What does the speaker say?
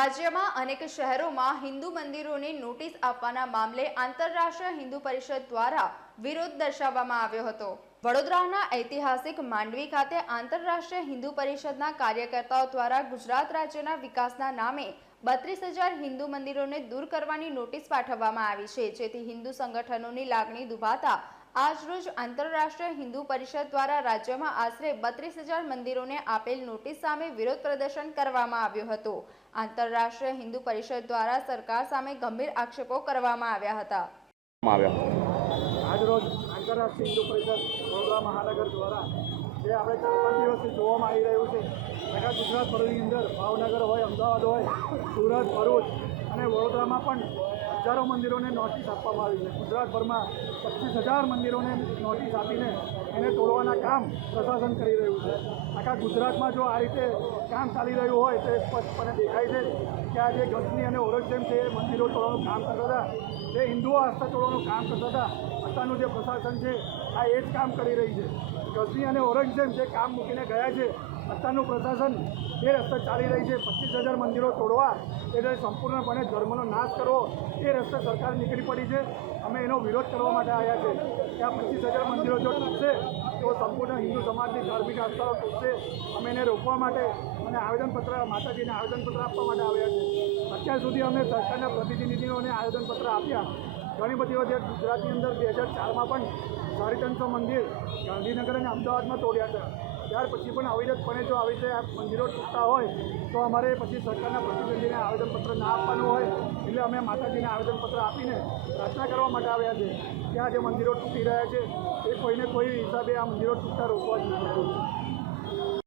રાજ્યમાં અનેક શહેરોમાં હિન્દુ મંદિરોને નોટિસ આપવાના મામલે આંતરરાષ્ટ્રીય હિન્દુ પરિષદ દ્વારા વિરોધ દર્શાવવામાં આવ્યો હતો. વડોદરાના ઐતિહાસિક માંડવી ખાતે આંતરરાષ્ટ્રીય હિન્દુ પરિષદના કાર્યકર્તાઓ દ્વારા ગુજરાત રાજ્યના વિકાસના નામે બત્રીસ હજાર હિન્દુ મંદિરોને દૂર કરવાની નોટિસ પાઠવવામાં આવી છે. જેથી હિન્દુ સંગઠનોની લાગણી દુભાતા આજરોજ આંતરરાષ્ટ્રીય હિન્દુ પરિષદ દ્વારા રાજ્યમાં આશરે બત્રીસ હજાર મંદિરોને આપેલ નોટિસ સામે વિરોધ પ્રદર્શન કરવામાં આવ્યું હતું. આંતરરાષ્ટ્રીય હિન્દુ પરિષદ દ્વારા સરકાર સામે ગંભીર આક્ષેપો કરવામાં આવ્યા હતા. આજરોજ આંતરરાષ્ટ્રીય હિન્દુ પરિષદ મહાનગર દ્વારા જે આપણે ચાર પાંચ દિવસથી જોવામાં આવી રહ્યું છે આખા ગુજરાત ભરની અંદર ભાવનગર હોય, અમદાવાદ હોય, સુરત, ભરૂચ અને વડોદરામાં પણ હજારો મંદિરોને નોટિસ આપવામાં આવી છે. ગુજરાતભરમાં પચીસ હજાર મંદિરોને નોટિસ આપીને એને તોડવાના કામ પ્રશાસન કરી રહ્યું છે. આખા ગુજરાતમાં જો આ રીતે કામ ચાલી રહ્યું હોય તો સ્પષ્ટપણે દેખાય છે કે આ જે ગજની અને ઓરંગઝેબ છે એ મંદિરો તોડવાનું કામ કરતા હતા, જે હિન્દુઓ આસ્થા તોડવાનું કામ કરતા હતા અત્યારનું જે પ્રશાસન છે, આ એ જ કામ કરી રહી છે. ગજની અને ઔરંગઝેબ જે કામ મૂકીને ગયા છે અત્યારનું પ્રશાસન એ રસ્તે ચાલી રહી છે. પચીસ હજાર મંદિરો તોડવા એટલે સંપૂર્ણપણે ધર્મનો નાશ કરવો એ રસ્તે સરકાર નીકળી પડી છે. અમે એનો વિરોધ કરવા માટે આવ્યા છે. કે આ પચીસ હજાર મંદિરો જો તૂટશે, તો સંપૂર્ણ હિન્દુ સમાજની ધાર્મિક આસ્થાઓ તૂટશે. અમે એને રોકવા માટે અને આવેદનપત્ર, માતાજીને આવેદનપત્ર આપવા માટે આવ્યા છે. અત્યાર સુધી અમે સરકારના પ્રતિનિધિઓને આવેદનપત્ર આપ્યા. ઘણી બધી વખત ગુજરાતની અંદર બે હજાર ચારમાં પણ સારીતંત્ર મંદિર ગાંધીનગર અને અમદાવાદમાં તોડ્યા હતા. ત્યાર પછી પણ અવિરતપણે જો આવી રીતે મંદિરો તૂટતા હોય, તો અમારે પછી સરકારના પ્રતિનિધિને આવેદનપત્ર ના આપવાનું હોય, એટલે અમે માતાજીને આવેદનપત્ર આપીને પ્રાર્થના કરવા માટે આવ્યા છે આ જે મંદિરો તૂટી રહ્યા છે, એ કોઈને કોઈ હિસાબે આ મંદિરો તૂટતા રોકવા જોઈએ